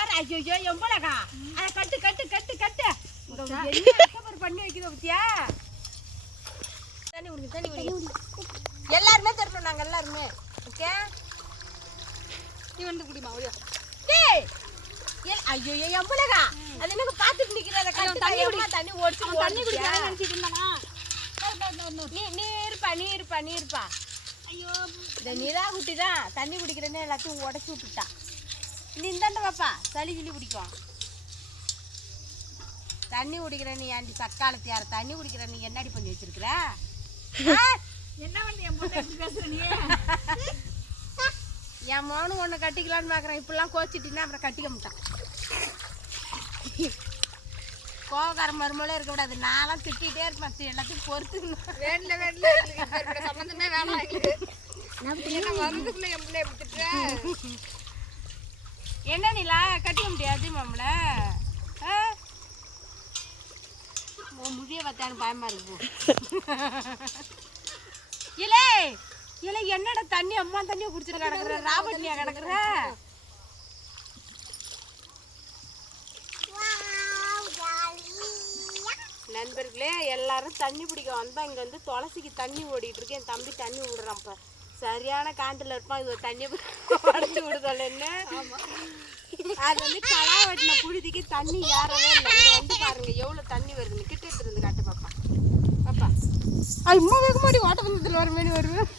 பாரு ஐயோ எம்பளக்கா அத கட்டு கட்டு கட்டு கட்டு பண்ணி வைக்கிற பத்தியா தண்ணி குடிங்க தண்ணி குடிங்க எல்லாருமே தரணும் நாங்க எல்லாருமே ஓகே நீ வந்து குடிமா ஓடியா டேய் ஐயோ எம்பளக்கா அது எனக்கு பாத்துட்டு நிக்கிறத கட்டு தண்ணி குடி தண்ணி ஓடிச்சு தண்ணி குடிக்க நினைச்சிட்டு இருந்தானா நீ இருப்பா ஐயோ இந்த நிலா குட்டி தான் தண்ணி குடிக்கிறேன்னு எல்லாத்தையும் உடச்சி விட்டுட்டா நீ இந்தாண்ட வாப்பா சளி கிளி பிடிக்கும் தண்ணி குடிக்கிற நீ ஆண்டி சக்காலத்து யார தண்ணி குடிக்கிற நீ என்னடி பண்ணி வச்சிருக்கிற என்ன பண்ணி என் பொண்ணு பேசுற நீ என் மோனும் ஒன்று கட்டிக்கலான்னு பார்க்குறேன் இப்பெல்லாம் கோச்சிட்டின்னா அப்புறம் கட்டிக்க மாட்டான் கோவக்கார மருமலே இருக்க கூடாது நான்லாம் திட்டிகிட்டே இருப்பேன் எல்லாத்தையும் பொறுத்துக்கணும் வேண்டல சம்பந்தமே வேணாம் வரதுக்குள்ள என் பிள்ளை எப்படி திட்டுற என்ன நீலா கட்டிக்க முடியாது மாமல முடிய பார்த்தான்னு பயமா இருக்கு இலே இலை என்னடா தண்ணி அம்மா தண்ணியை குடிச்சிட்டு கிடக்குற ராபர்ட்லியா கிடக்குற நண்பர்களே எல்லாரும் தண்ணி பிடிக்க வந்தா இங்க வந்து துளசிக்கு தண்ணி ஓடிட்டு இருக்கு என் தம்பி தண்ணி விடுறான்ப்ப சரியான காண்டில் இருப்பான் இது ஒரு தண்ணியை அடைச்சி விடுதல் என்ன அது வந்து களா வெட்டின புழுதிக்கு தண்ணி ஏறவே இல்லை இங்க வந்து பாருங்க எவ்வளவு தண்ணி வருதுன்னு கிட்ட எடுத்துருந்து காட்டு பாப்பா பாப்பா அது இம்மா வேக மாட்டி ஓட்ட பந்தத்தில் வர மாரி வருவேன்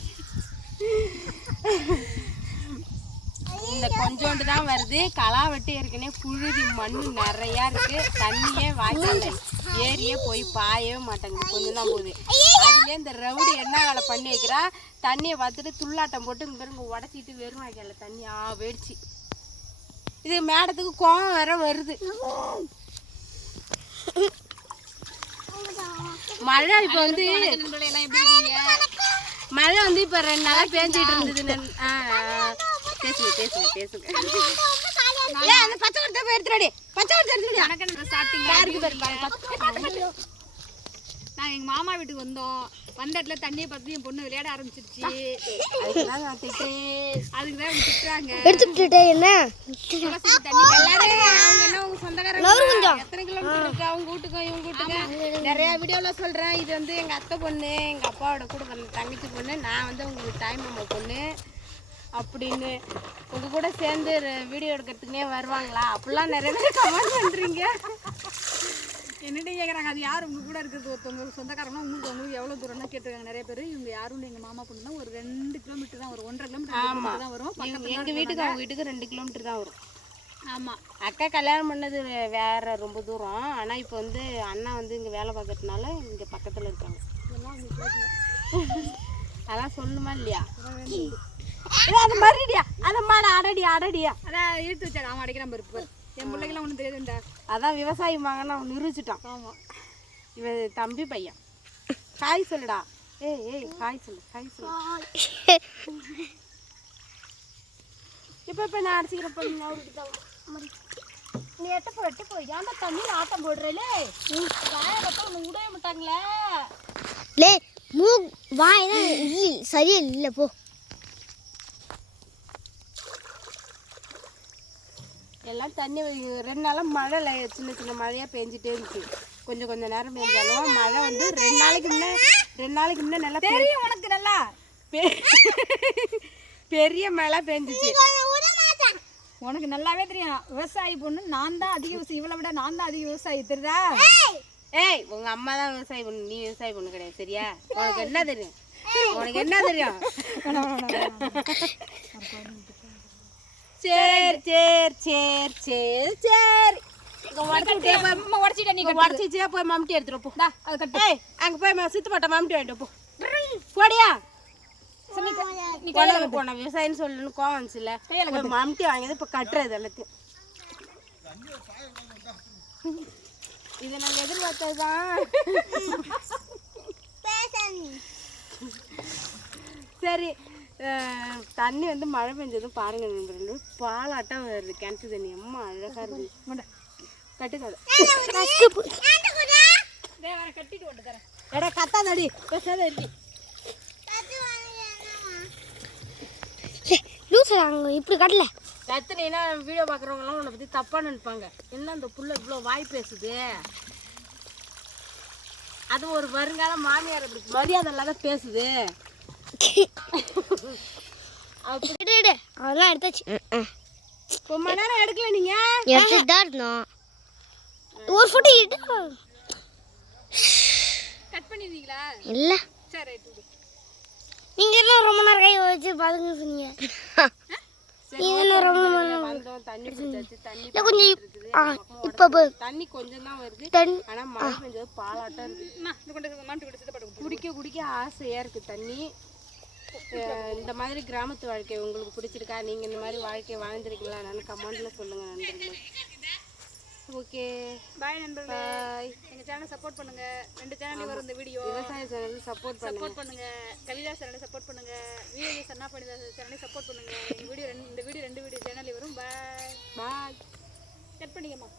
இந்த கொஞ்சோண்டு தான் வருது களா வெட்டி ஏற்கனவே புழுதி மண் நிறையா இருக்கு தண்ணியே வாய்க்கால ஏரியே போய் பாயவே மாட்டேங்குது கொஞ்சம் தான் போகுது அதுலேயே இந்த ரவுடி என்ன வேலை பண்ணி வைக்கிறா தண்ணியை பார்த்துட்டு துள்ளாட்டம் போட்டு இங்கே இங்கே உடச்சிட்டு வெறும் வாய்க்கால தண்ணி வெடிச்சு இது மேடத்துக்கு கோவம் வேற வருது மழை இப்போ வந்து மழை வந்து இப்போ 2 நாளாக பேஞ்சிட்டு இருந்தது பேசுங்க அந்த பச்சை கொடுத்தா போய் எடுத்துடி பச்சை கொடுத்து எடுத்துடி எனக்கு ஸ்டார்டிங் நாங்கள் எங்கள் மாமா வீட்டுக்கு வந்தோம் வந்த இடத்துல தண்ணியை பார்த்து என் பொண்ணு விளையாட ஆரம்பிச்சிருச்சு அதுக்கு தான் திட்டுறாங்க அவங்க என்ன உங்க சொந்தக்காரங்க எத்தனை கிலோமீட்டர் இருக்கு அவங்க வீட்டுக்கும் இவங்க வீட்டுக்கும் நிறைய வீடியோல சொல்றேன் இது வந்து எங்க அத்தை பொண்ணு எங்க அப்பாவோட கூட பிறந்த தங்கச்சி பொண்ணு நான் வந்து உங்களுக்கு தாய் மாமா பொண்ணு அப்படின்னு உங்க கூட சேர்ந்து வீடியோ எடுக்கிறதுக்குனே வருவாங்களா அப்படிலாம் நிறைய பேர் கமெண்ட் பண்றீங்க என்னடி கேட்குறாங்க அது யார் உங்க கூட இருக்கிறது ஒருத்தவங்க சொந்தக்காரங்கன்னா உங்களுக்கு எவ்வளோ தூரம்னா கேட்டிருக்காங்க நிறைய பேர் இவங்க யாரும் எங்கள் மாமா பொண்ணு தான் ஒரு 2 கிலோமீட்டர் தான் வரும் 1.5 கிலோமீட்டர் தான் வரும் எங்கள் வீட்டுக்கு அவங்க வீட்டுக்கு 2 கிலோமீட்டர் தான் வரும் ஆமாம் அக்கா கல்யாணம் பண்ணது வேற ரொம்ப தூரம் ஆனால் இப்போ வந்து அண்ணா வந்து இங்கே வேலை பார்க்கறதுனால இங்கே பக்கத்தில் இருக்காங்க அதெல்லாம் சொல்லணுமா இல்லையா அது மறுடியா அந்த மாட அடடியா அதான் இழுத்து வச்சாங்க அவன் அடைக்கிறான் பருப்பு என் பிள்ளைக்கெல்லாம் ஒன்றும் தெரியாதுண்டா அதான் விவசாயி மகன் அவன் நிரூபிச்சிட்டான் ஆமாம் இவன் தம்பி பையன் ஹாய் சொல்லுடா ஏய் ஹாய் சொல்லு இப்போ நான் அடிச்சுக்கிறேன் அவருக்கு தான் நீ எட்ட போய் ஏன்டா தண்ணியில் ஆட்டம் போடுறேலே வாயை பார்த்தா ஒன்று விடவே மாட்டாங்களே லே வாய் தான் சரியா இல்லை போ எல்லாம் தண்ணி 2 நாளாக மழை சின்ன மழையாக பெஞ்சிட்டே இருந்துச்சு கொஞ்சம் நேரம் பெஞ்சாலும் மழை வந்து 2 நாளைக்கு முன்னே நல்லா தெரியும் உனக்கு நல்லா பெரிய மழை பெஞ்சிச்சு உனக்கு நல்லாவே தெரியும் விவசாயி பொண்ணு நான் தான் அதிக இவளை விட நான் தான் அதிக விவசாயி தெரியுதா ஏய் உங்க அம்மா தான் விவசாயி பொண்ணு நீ விவசாயி பொண்ணு கிடையாது சரியா உனக்கு என்ன தெரியும் சரி உடச்சிட்டே போய் மம்டி எடுத்துட்டு போ அங்க போய் சித்து பாட்ட மம்டி வாங்கிட்டு போ போடியா போன விவசாயின்னு சொல்லணும்னு கோவம் வந்துச்சுல மம்டி வாங்கியது இப்போ கட்டுறது எல்லாத்தையும் இதை நாங்கள் எதிர்பார்த்ததுதான் சரி தண்ணி வந்து மழை பெஞ்சதும் பாருங்க நண்பர்கள் பாலாட்டம் வருது கிணத்து தண்ணி அம்மா அழகா இருக்கு கட்டுக்காது கட்டிட்டு ஓட்டு தரேன் எடா கத்தாதடி பேசாத இருக்கு இப்படி கட்டல கத்துனீங்கன்னா வீடியோ பார்க்குறவங்கலாம் உன்னை பற்றி தப்பாக நினைப்பாங்க. என்ன இந்த புள்ள இவ்வளோ வாய் பேசுது, அது ஒரு வருங்கால மாமியார் அப்படி மரியாதை இல்லாத பேசுது. அதெல்லாம் எடுத்தாச்சு. ரொம்ப நேரம் எடுக்கல நீங்கள்? எடுத்துட்டு தான் இருந்தோம். ஒரு ஃபோட்டோ எடுத்து கட் பண்ணிடுவீங்களா? இல்லை, சரி ரைட் விடு. நீங்க எல்லாம் ரொம்ப நேரம் கை வச்சு பாருங்க சொன்னீங்க. வந்தோம், தண்ணி பிடிச்சாச்சு. தண்ணி கொஞ்சம் இப்போ தண்ணி கொஞ்சம் தான் வருது. தண்ணி ஆனால் மழை பெஞ்சது பாலாட்டம் இருக்குது. இது கொண்டு மாட்டு கொடுத்து படுக்க குடிக்க குடிக்க ஆசையாக இருக்குது தண்ணி. இந்த மாதிரி கிராமத்து வாழ்க்கை உங்களுக்கு பிடிச்சிருக்கா? நீங்கள் இந்த மாதிரி வாழ்க்கையை வாழ்ந்துருக்கீங்களா? நான் கமெண்ட்டில் சொல்லுங்கள் நண்பர்களே. ஓகே, பாய் நண்பர்களே. பாய். எங்கள் சேனலை சப்போர்ட் பண்ணுங்க. 2 சேனல் வரும் இந்த வீடியோ. விவசாய சேனலுக்கு சப்போர்ட் பண்ணுங்க. கவிதா சேனலை சப்போர்ட் பண்ணுங்க. வீடியோ சன்னா பண்ணிதா சேனலை சப்போர்ட் பண்ணுங்க. இந்த வீடியோ 2 வீடியோ சேனல் வரும். பாய் பாய். கட் பண்ணிக்கம்மா.